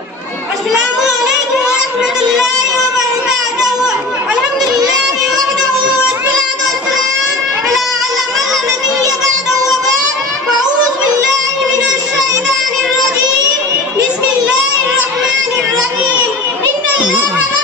السلام عليكم ورحمة الله وبركاته. الحمد لله وحده والصلاة والسلام على من لا نبي بعده وبعد. أعوذ بالله من الشيطان الرجيم. بسم الله الرحمن الرحيم. إن الله